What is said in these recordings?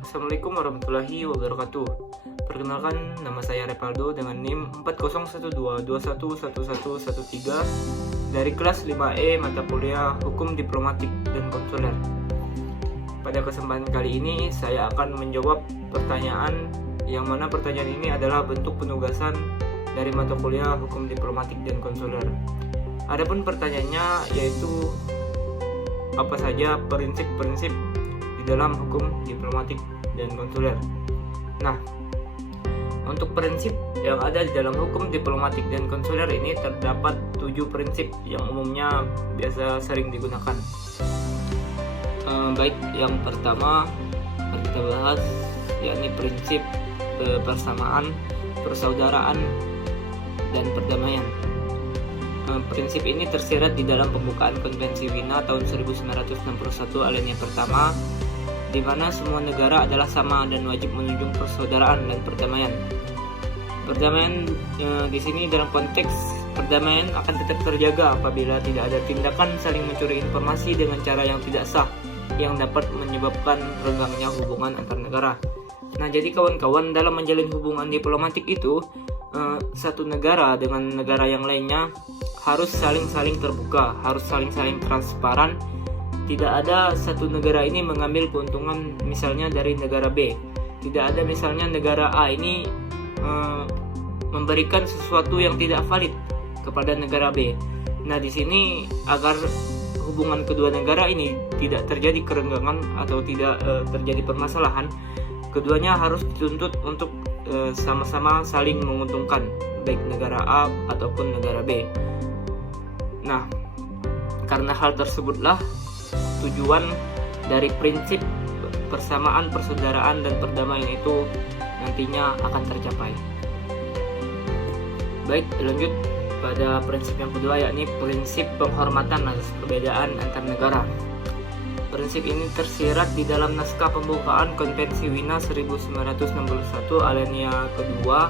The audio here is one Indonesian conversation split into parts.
Assalamualaikum warahmatullahi wabarakatuh. Perkenalkan, nama saya Repaldo dengan NIM 4012211113 dari kelas 5E mata kuliah Hukum Diplomatik dan Konsuler. Pada kesempatan kali ini saya akan menjawab pertanyaan yang mana pertanyaan ini adalah bentuk penugasan dari mata kuliah Hukum Diplomatik dan Konsuler. Adapun pertanyaannya yaitu apa saja prinsip-prinsip di dalam hukum diplomatik dan konsuler. Nah, untuk prinsip yang ada di dalam hukum diplomatik dan konsuler ini terdapat 7 prinsip yang umumnya biasa sering digunakan. Baik, yang pertama kita bahas yakni prinsip persamaan, persaudaraan, dan perdamaian. Prinsip ini tersirat di dalam pembukaan Konvensi Wina tahun 1961 alinea pertama, di mana semua negara adalah sama dan wajib menjunjung persaudaraan dan perdamaian. Perdamaian di sini dalam konteks perdamaian akan tetap terjaga apabila tidak ada tindakan saling mencuri informasi dengan cara yang tidak sah yang dapat menyebabkan renggangnya hubungan antar negara. Nah, jadi kawan-kawan, dalam menjalin hubungan diplomatik itu satu negara dengan negara yang lainnya harus saling terbuka, harus saling transparan. Tidak ada satu negara ini mengambil keuntungan misalnya dari negara B. Tidak ada misalnya negara A ini memberikan sesuatu yang tidak valid kepada negara B. Nah, di sini agar hubungan kedua negara ini tidak terjadi kerenggangan atau tidak terjadi permasalahan, keduanya harus dituntut untuk sama-sama saling menguntungkan, baik negara A ataupun negara B. Nah, karena hal tersebutlah tujuan dari prinsip persamaan, persaudaraan, dan perdamaian itu nantinya akan tercapai. Baik, lanjut pada prinsip yang kedua, yakni prinsip penghormatan atas perbedaan antar negara. Prinsip ini tersirat di dalam naskah pembukaan Konvensi Wina 1961 alinea kedua.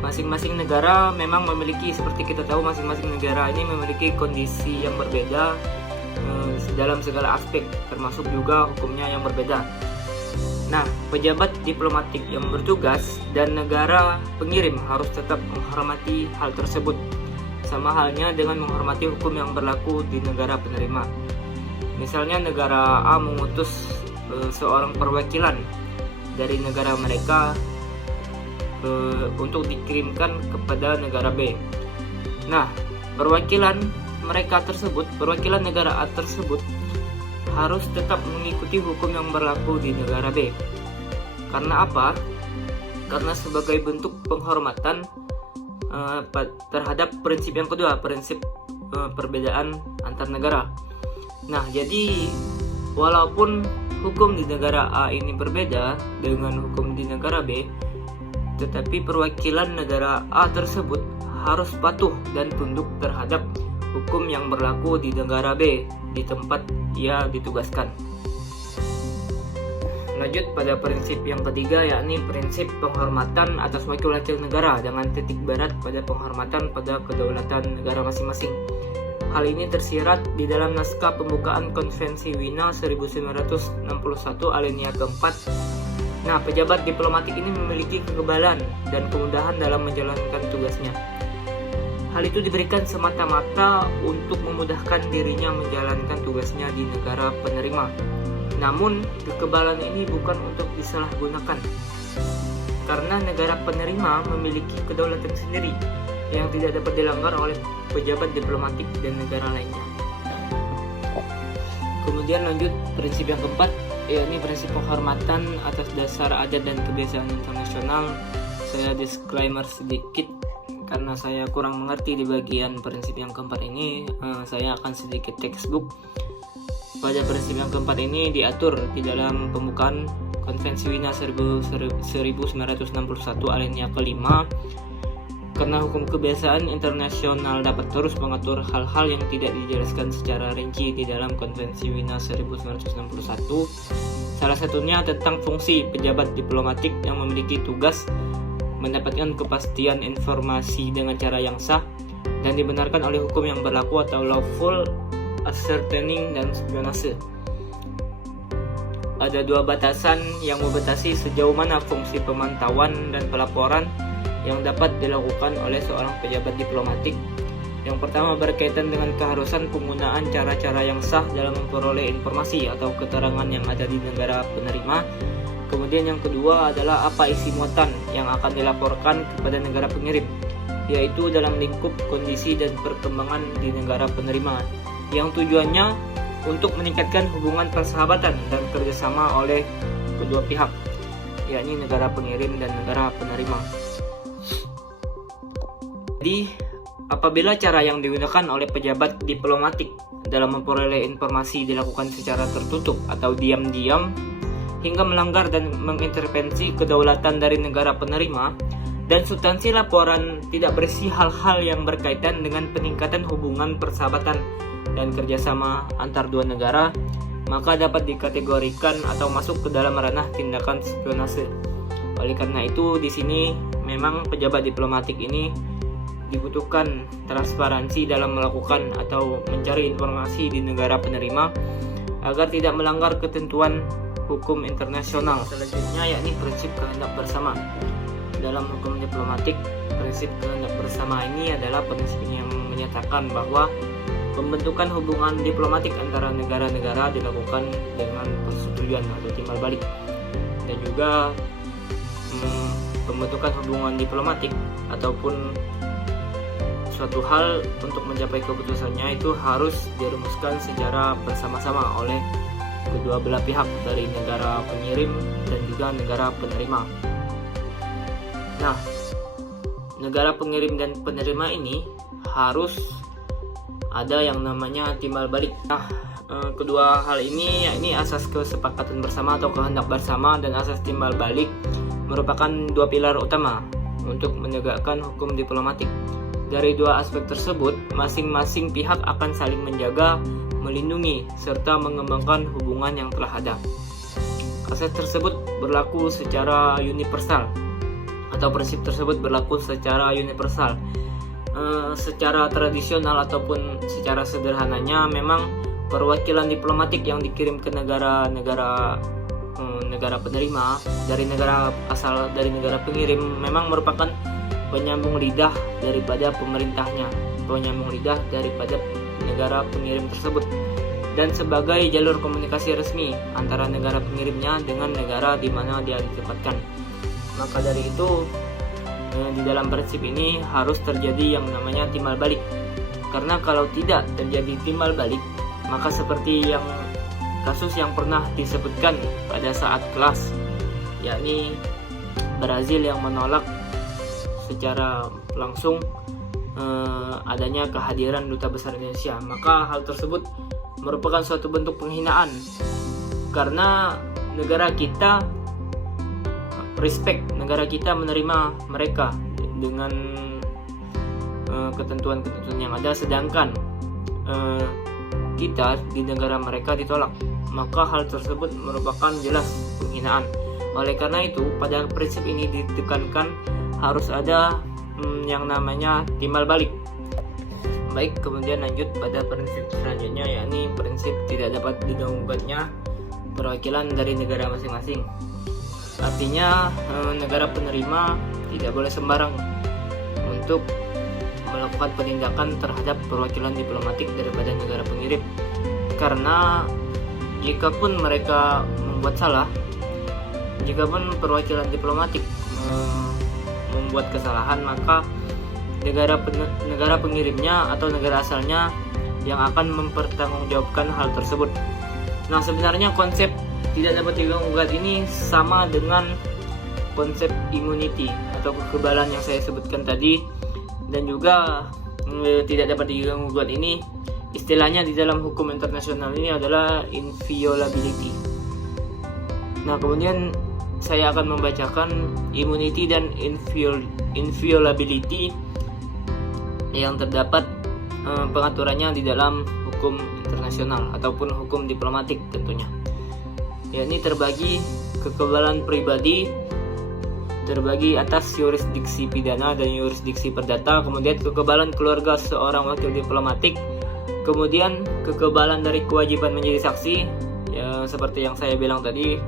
Masing-masing negara memang memiliki, seperti kita tahu, masing-masing negara ini memiliki kondisi yang berbeda dalam segala aspek, termasuk juga hukumnya yang berbeda. Nah, pejabat diplomatik yang bertugas dan negara pengirim harus tetap menghormati hal tersebut, sama halnya dengan menghormati hukum yang berlaku di negara penerima. Misalnya negara A mengutus seorang perwakilan dari negara mereka untuk dikirimkan kepada negara B. Nah, perwakilan negara A tersebut harus tetap mengikuti hukum yang berlaku di negara B. Karena apa? Karena sebagai bentuk penghormatan terhadap prinsip yang kedua, prinsip perbedaan antar negara. Nah, jadi walaupun hukum di negara A ini berbeda dengan hukum di negara B, tetapi perwakilan negara A tersebut harus patuh dan tunduk terhadap hukum yang berlaku di negara B di tempat ia ditugaskan. Lanjut pada prinsip yang ketiga, yakni prinsip penghormatan atas wakil-wakil negara dengan titik berat pada penghormatan pada kedaulatan negara masing-masing. Hal ini tersirat di dalam naskah pembukaan Konvensi Wina 1961 alinea keempat. Nah, pejabat diplomatik ini memiliki kekebalan dan kemudahan dalam menjalankan tugasnya. Hal itu diberikan semata-mata untuk memudahkan dirinya menjalankan tugasnya di negara penerima. Namun, kekebalan ini bukan untuk disalahgunakan, karena negara penerima memiliki kedaulatan sendiri yang tidak dapat dilanggar oleh pejabat diplomatik dan negara lainnya. Kemudian lanjut prinsip yang keempat, yakni prinsip penghormatan atas dasar adat dan kebiasaan internasional. Saya disclaimer sedikit karena saya kurang mengerti di bagian prinsip yang keempat ini. Saya akan sedikit textbook. Pada prinsip yang keempat ini diatur di dalam pembukaan Konvensi Wina 1961 alinea kelima. Karena hukum kebiasaan internasional dapat terus mengatur hal-hal yang tidak dijelaskan secara rinci di dalam Konvensi Wina 1961. Salah satunya tentang fungsi pejabat diplomatik yang memiliki tugas mendapatkan kepastian informasi dengan cara yang sah dan dibenarkan oleh hukum yang berlaku atau lawful ascertaining dan spionase. ada dua batasan yang membatasi sejauh mana fungsi pemantauan dan pelaporan yang dapat dilakukan oleh seorang pejabat diplomatik. Yang pertama berkaitan dengan keharusan penggunaan cara-cara yang sah dalam memperoleh informasi atau keterangan yang ada di negara penerima. Kemudian yang kedua adalah apa isi muatan yang akan dilaporkan kepada negara pengirim, yaitu dalam lingkup kondisi dan perkembangan di negara penerima, yang tujuannya untuk meningkatkan hubungan persahabatan dan kerjasama oleh kedua pihak, yakni negara pengirim dan negara penerima. Jadi, apabila cara yang digunakan oleh pejabat diplomatik dalam memperoleh informasi dilakukan secara tertutup atau diam-diam hingga melanggar dan mengintervensi kedaulatan dari negara penerima, dan substansi laporan tidak berisi hal-hal yang berkaitan dengan peningkatan hubungan persahabatan dan kerjasama antar dua negara, maka dapat dikategorikan atau masuk ke dalam ranah tindakan spionase. Oleh karena itu, di sini memang pejabat diplomatik ini dibutuhkan transparansi dalam melakukan atau mencari informasi di negara penerima agar tidak melanggar ketentuan hukum internasional. Selanjutnya yakni prinsip kehendak bersama. Dalam hukum diplomatik, prinsip kehendak bersama ini adalah prinsip yang menyatakan bahwa pembentukan hubungan diplomatik antara negara-negara dilakukan dengan persetujuan atau timbal balik, dan juga pembentukan hubungan diplomatik ataupun suatu hal untuk mencapai keputusannya itu harus dirumuskan secara bersama-sama oleh kedua belah pihak dari negara pengirim dan juga negara penerima. Nah, negara pengirim dan penerima ini harus ada yang namanya timbal balik. Nah, kedua hal ini yakni asas kesepakatan bersama atau kehendak bersama dan asas timbal balik merupakan dua pilar utama untuk menegakkan hukum diplomatik. Dari dua aspek tersebut, masing-masing pihak akan saling menjaga, melindungi, serta mengembangkan hubungan yang telah ada. Asas tersebut berlaku secara universal, atau prinsip tersebut berlaku secara universal. Secara tradisional ataupun secara sederhananya, memang perwakilan diplomatik yang dikirim ke negara penerima dari negara asal dari negara pengirim memang merupakan penyambung lidah daripada pemerintahnya, penyambung lidah daripada negara pengirim tersebut, dan sebagai jalur komunikasi resmi antara negara pengirimnya dengan negara di mana dia ditempatkan. Maka dari itu, di dalam prinsip ini harus terjadi yang namanya timbal balik. Karena kalau tidak terjadi timbal balik, maka seperti yang kasus yang pernah disebutkan pada saat kelas, yakni Brazil yang menolak secara langsung adanya kehadiran Duta Besar Indonesia, maka hal tersebut merupakan suatu bentuk penghinaan karena negara kita respect, negara kita menerima mereka dengan ketentuan-ketentuan yang ada, sedangkan kita di negara mereka ditolak, maka hal tersebut merupakan jelas penghinaan. Oleh karena itu, pada prinsip ini ditekankan harus ada yang namanya timbal balik. Baik, kemudian lanjut pada prinsip selanjutnya, yakni prinsip tidak dapat diganggukannya perwakilan dari negara masing-masing. Artinya negara penerima tidak boleh sembarang untuk melakukan penindakan terhadap perwakilan diplomatik daripada negara pengirim, karena jikapun mereka membuat salah, jikapun perwakilan diplomatik membuat kesalahan, maka negara pengirimnya atau negara asalnya yang akan mempertanggungjawabkan hal tersebut. Nah, sebenarnya konsep tidak dapat diganggukan ini sama dengan konsep immunity atau kekebalan yang saya sebutkan tadi, dan juga tidak dapat diganggukan ini istilahnya di dalam hukum internasional ini adalah inviolability. Nah, kemudian saya akan membacakan immunity dan inviolability yang terdapat pengaturannya di dalam hukum internasional ataupun hukum diplomatik tentunya. Yakni terbagi kekebalan pribadi, terbagi atas yurisdiksi pidana dan yurisdiksi perdata, kemudian kekebalan keluarga seorang wakil diplomatik, kemudian kekebalan dari kewajiban menjadi saksi, seperti yang saya bilang tadi.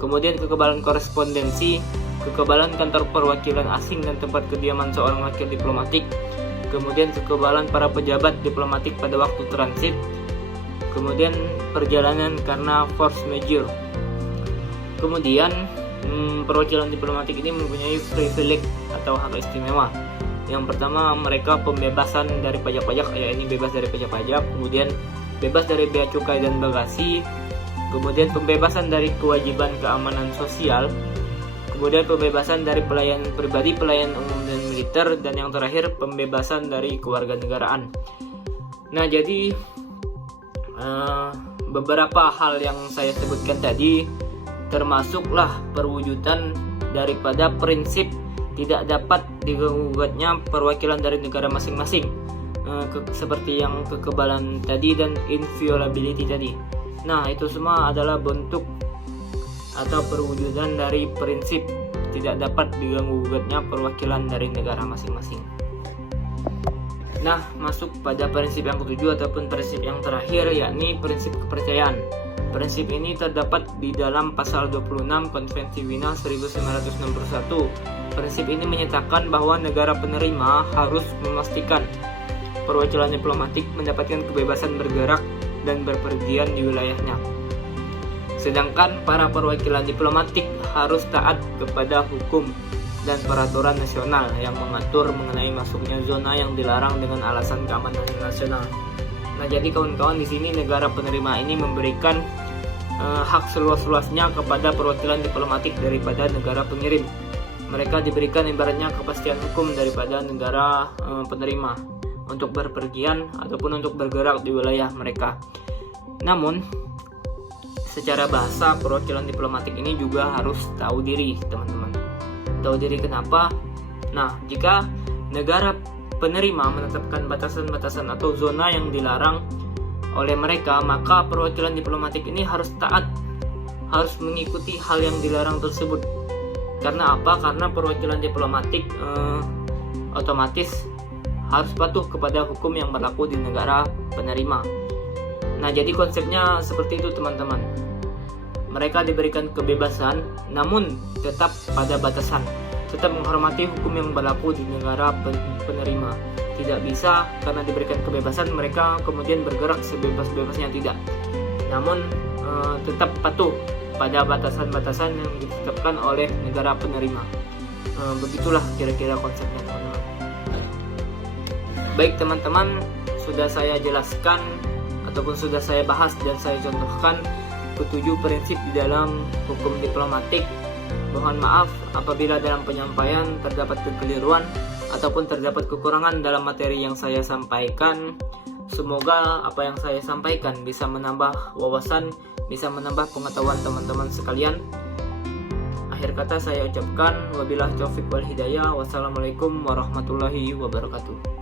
Kemudian kekebalan korespondensi, kekebalan kantor perwakilan asing dan tempat kediaman seorang wakil diplomatik, kemudian kekebalan para pejabat diplomatik pada waktu transit, kemudian perjalanan karena force majeure. Kemudian perwakilan diplomatik ini mempunyai privilege atau hak istimewa. Yang pertama, mereka pembebasan dari pajak-pajak, ya ini bebas dari pajak-pajak, kemudian bebas dari bea cukai dan bagasi, kemudian pembebasan dari kewajiban keamanan sosial, kemudian pembebasan dari pelayanan pribadi, pelayanan umum dan militer, dan yang terakhir pembebasan dari kewarganegaraan. Nah, jadi beberapa hal yang saya sebutkan tadi termasuklah perwujudan daripada prinsip tidak dapat diganggu-gugatnya perwakilan dari negara masing-masing, seperti yang kekebalan tadi dan inviolability tadi. Nah, itu semua adalah bentuk atau perwujudan dari prinsip tidak dapat diganggu-gugatnya perwakilan dari negara masing-masing. Nah, masuk pada prinsip yang ketujuh ataupun prinsip yang terakhir, yakni prinsip kepercayaan. Prinsip ini terdapat di dalam pasal 26 Konvensi Wina 1961. Prinsip ini menyatakan bahwa negara penerima harus memastikan perwakilan diplomatik mendapatkan kebebasan bergerak dan berpergian di wilayahnya. Sedangkan para perwakilan diplomatik harus taat kepada hukum dan peraturan nasional yang mengatur mengenai masuknya zona yang dilarang dengan alasan keamanan nasional. Nah, jadi kawan-kawan, di sini negara penerima ini memberikan hak seluas-luasnya kepada perwakilan diplomatik daripada negara pengirim. Mereka diberikan ibaratnya kepastian hukum daripada negara penerima untuk berpergian ataupun untuk bergerak di wilayah mereka. Namun, secara bahasa perwakilan diplomatik ini juga harus tahu diri, teman-teman. Tahu diri kenapa? Nah, jika negara penerima menetapkan batasan-batasan atau zona yang dilarang oleh mereka, maka perwakilan diplomatik ini harus taat, harus mengikuti hal yang dilarang tersebut. Karena apa? Karena perwakilan diplomatik otomatis harus patuh kepada hukum yang berlaku di negara penerima. Nah, jadi konsepnya seperti itu, teman-teman. Mereka diberikan kebebasan, namun tetap pada batasan, tetap menghormati hukum yang berlaku di negara penerima. Tidak bisa karena diberikan kebebasan mereka kemudian bergerak sebebas-bebasnya, tidak. Namun tetap patuh pada batasan-batasan yang ditetapkan oleh negara penerima. Begitulah kira-kira konsepnya, teman-teman. Baik teman-teman, sudah saya jelaskan ataupun sudah saya bahas dan saya contohkan ketujuh prinsip di dalam hukum diplomatik. Mohon maaf apabila dalam penyampaian terdapat kekeliruan ataupun terdapat kekurangan dalam materi yang saya sampaikan. Semoga apa yang saya sampaikan bisa menambah wawasan, bisa menambah pengetahuan teman-teman sekalian. Akhir kata saya ucapkan wabillahi taufiq wal hidayah. Wassalamualaikum warahmatullahi wabarakatuh.